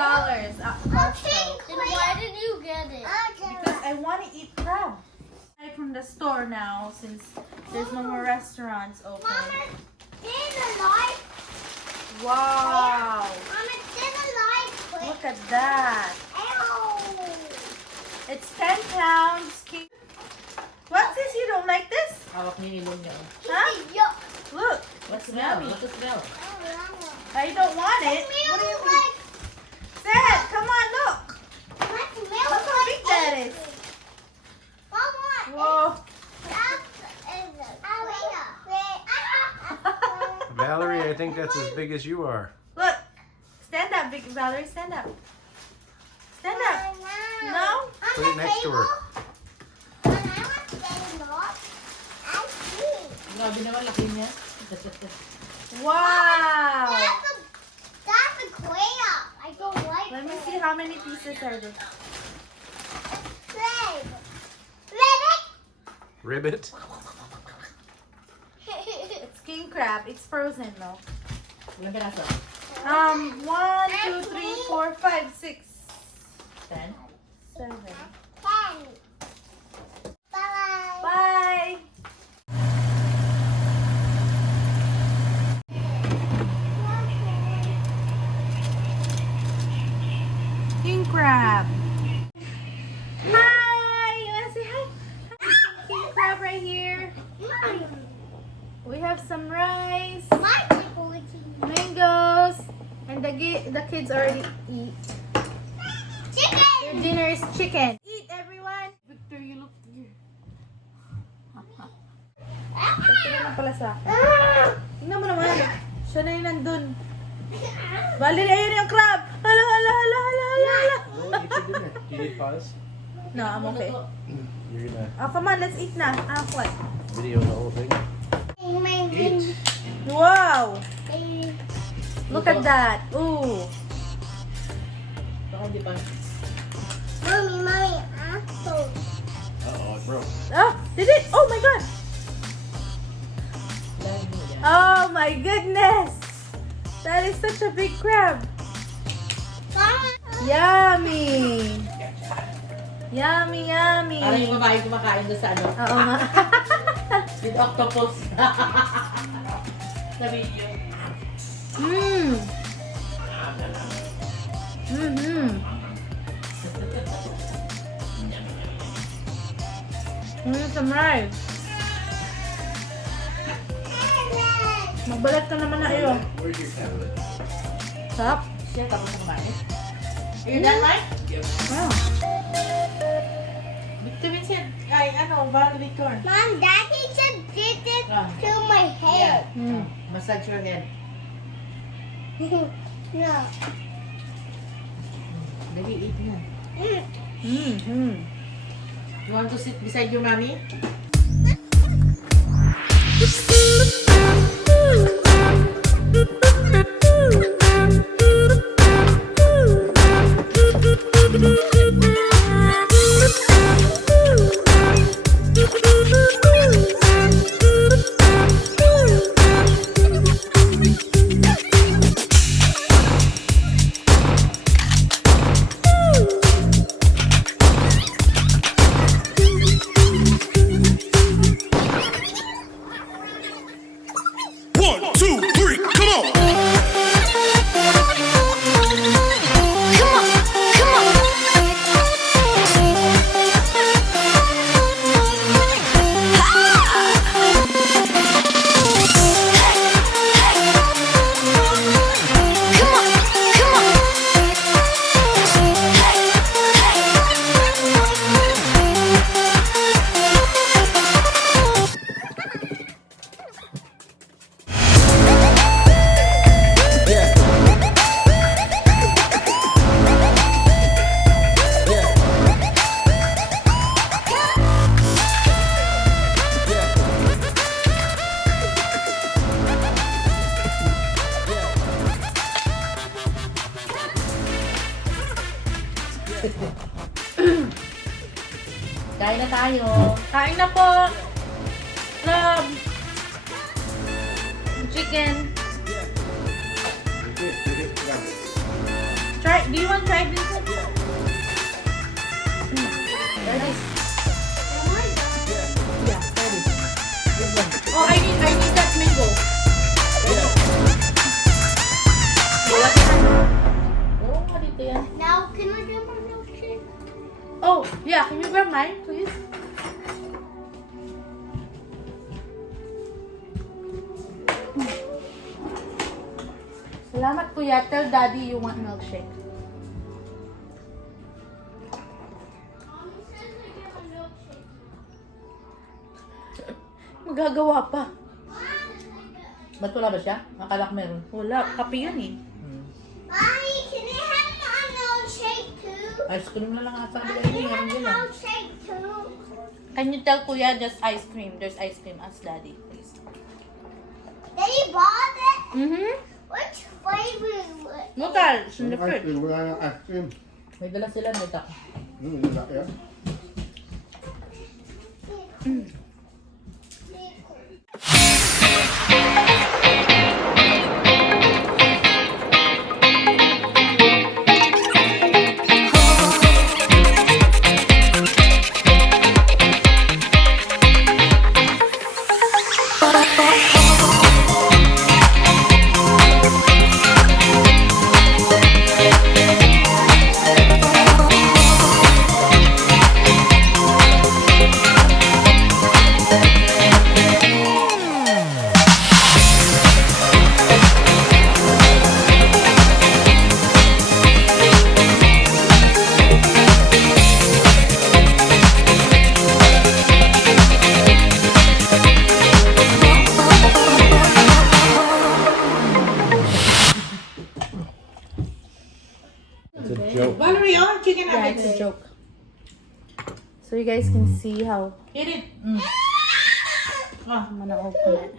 $3. Then why did you get it? Because I want to eat crab. From the store now, since there's no more restaurants open. Mama, there's a light. Wow! Mama, there's a light. Look at that. Ow. It's 10 pounds. What's this? You don't like this? Hawak niyo yung ilong niya. Huh? Yuck. Look. What's the smell? What's the smell? I don't want it. What do you mean? Dad, come on, look. Look how big that is. Whoa. Valerie, I think that's as big as you are. Look. Stand up, big Valerie. Stand up. Stand up. No? Put it next to her. Grabe naman, laki niya. Wow. That's a crab. I don't like Let me see how many pieces are there. crab. Ribbit. It's king crab. It's frozen though. Ilang piraso? 1, 2, 3, 4, 5, 6, 10? 7. Bye. Bye. King crab. Hi. You wanna say hi? King crab right here. We have some rice, mangoes, and the kids already eat. Their dinner is chicken. Eat, everyone. Victor, you look here. Ito na pala sa akin. Tingnan mo naman. Siya na yung nandun. Valerie, ayun yung crab. Hala, hala, hala, hala, hala. Well, eat your dinner. Do you need pause? No, I'm okay. You're gonna Oh, come on, let's eat na. What? video the whole thing. Eat. Wow. Look at that. Ooh. Baka hindi pa. Mommy, apple. Uh-oh, it broke. Oh, did it? Oh my God. Dahil mo yan. Oh my goodness. That is such a big crab. Yummy. Yummy, yummy. Parang yung babae kumakain doon sa ano. Oo nga. With octopus. Sa video. Mmm. Mm-hmm. Some rice. Magbalat ka naman na iyo. Where's your tablet? Sarap. Siya tapos na kumain. Are you done, Mike? Wow. Victor Vincent. Ay, ano, Valerie Corn. Mom, Daddy just did this to my hair. Mm. Massage your head. No. Dali, eat na. Mm-hmm. You want to sit beside your mommy? Kain na tayo. Kain na po. Love. Chicken. Try. Do you want to try this? Daddy. Yeah, try this. This one. Oh, I need that mango. Oo nga dito yan. Now, can I get my milkshake? Oh, yeah. Can you grab mine, please? Salamat, Kuya. Tell Daddy you want milkshake. Mommy says I get my milkshake. Magagawa pa. Ba't wala ba siya? Akala ko meron. Wala. Kape yan eh. Mommy, can I have my milkshake too? Ice cream na lang ata. Mommy, Bigay can I niya. have Meron my din ah. milkshake too? Can you tell Kuya just ice cream? There's ice cream. Ask Daddy, please. They bought it? Mm-hmm. Which flavor is it? Mutal. It's in the Ice fridge. cream, wala yung ice cream. May dala sila. May tak. Yung laki yan. It's a joke. Valerie, oh, chicken Yeah, nuggets. it's a joke. So you guys can see how Eat it. I'm gonna open it.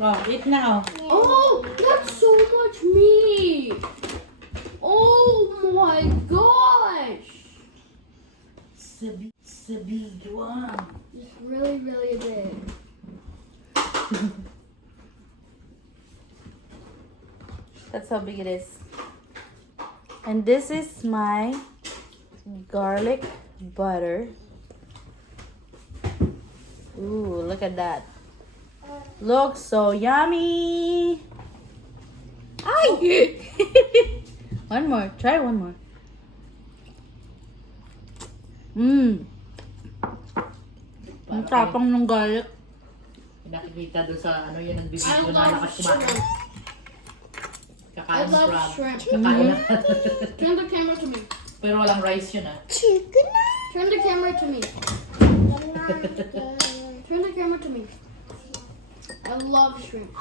Oh, eat now. Oh, that's so much meat! Oh my gosh! It's a big one. It's really, really big. That's how big it is. And this is my garlic butter. Ooh, look at that. Looks so yummy. Ay! One more. Try one more. Mmm. Ang tapang ng garlic. Nakikita doon sa ano yun, I nagbibigyo na love nakasumakan. shrimp. Kakain I love crab. shrimp. Kakain na. Turn the camera to me. Pero walang rice yun ah. Chicken. Turn the camera to me. Turn the camera to me. I love shrimp.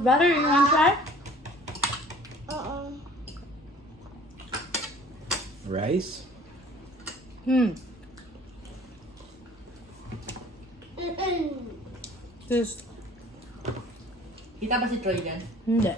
Butter, you want to try? Rice? Just, Kita ba si Troy dyan? hindi.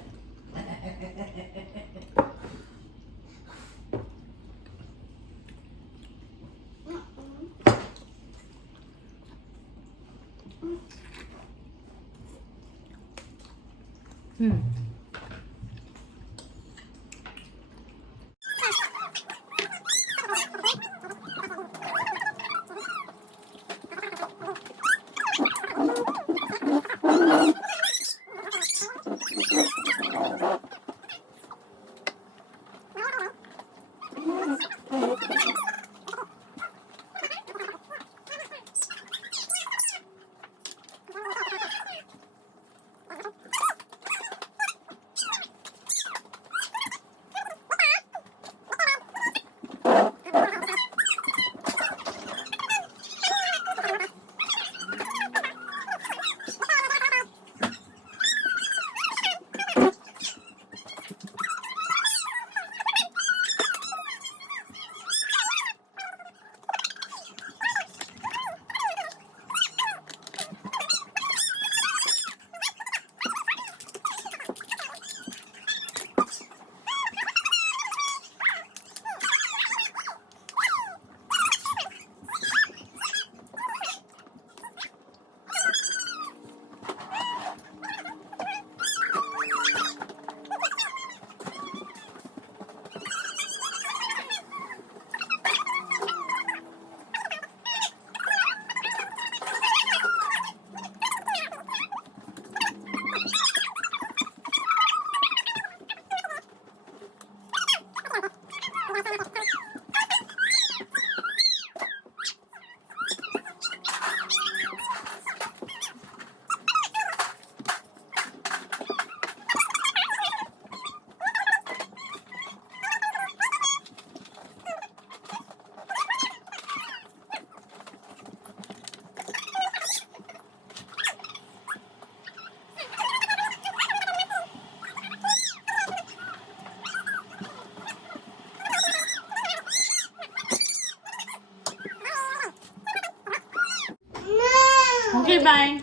Okay, bye.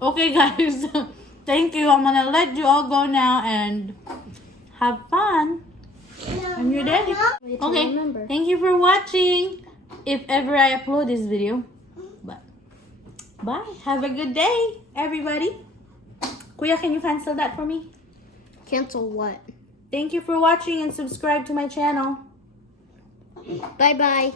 Okay, guys. Thank you. I'm gonna let you all go now and have fun on your day. Okay. Remember. Thank you for watching. If ever I upload this video. Bye. Have a good day, everybody. Kuya, can you cancel that for me? Cancel what? Thank you for watching and subscribe to my channel. Bye bye.